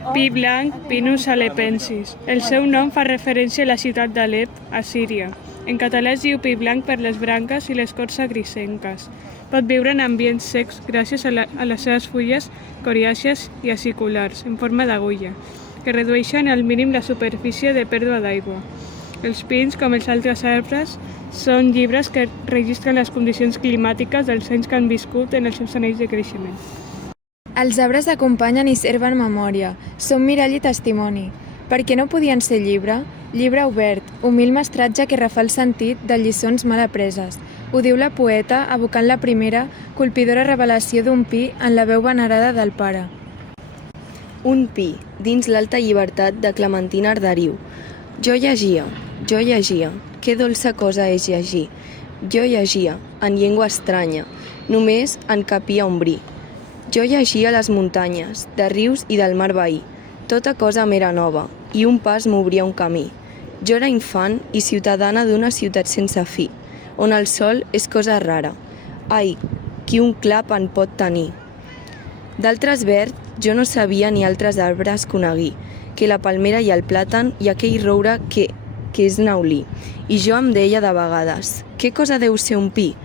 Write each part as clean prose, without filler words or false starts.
Pi blanc, Pinus alepensis. El seu nom fa referència a la ciutat d'Alep, a Síria. En català es diu pi blanc per les branques i l'escorça grisenques. Pot viure en ambients secs gràcies a les seves fulles coriàcies i aciculars, en forma d'agulla, que redueixen al mínim la superfície de pèrdua d'aigua. Els pins, com els altres arbres, són llibres que registren les condicions climàtiques dels anys que han viscut en els seus anells de creixement. Els arbres acompanyen i serven memòria, són mirall i testimoni. Per què no podien ser llibre? Llibre obert, humil mestratge que refà el sentit de lliçons mal apreses. Ho diu la poeta, evocant la primera, colpidora revelació d'un pi en la veu venerada del pare. Un pi, dins l'alta llibertat de Clementina Arderiu. Jo llegia, que dolça cosa és llegir. Jo llegia, en llengua estranya, només en capia un bri. Jo llegia les muntanyes, de rius i del mar veí. Tota cosa m'era nova, i un pas m'obria un camí. Jo era infant i ciutadana d'una ciutat sense fi, on el sol és cosa rara. Ai, qui un clap en pot tenir. D'altres verds jo no sabia ni altres arbres coneguir, que la palmera i el plàtan i aquell roure que és naulí. I jo em deia de vegades, què cosa deu ser un pi?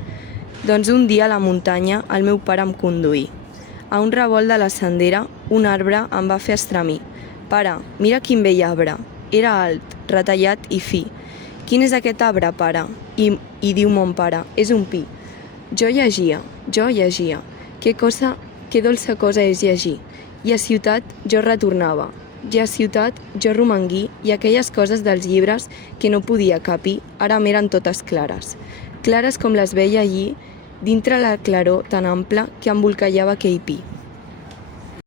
Doncs un dia a la muntanya el meu pare em conduí. A un revolt de la sendera, un arbre em va fer estremir. Pare, mira quin vell arbre. Era alt, retallat i fi. Quin és aquest arbre, pare? I diu mon pare, és un pi. Jo llegia. Que dolça cosa és llegir. I a ciutat jo retornava. I a ciutat jo romanguí i aquelles coses dels llibres que no podia capir ara m'eren totes clares. Clares com les veia allí, dintre la claror tan ampla que embolcallava aquell pi.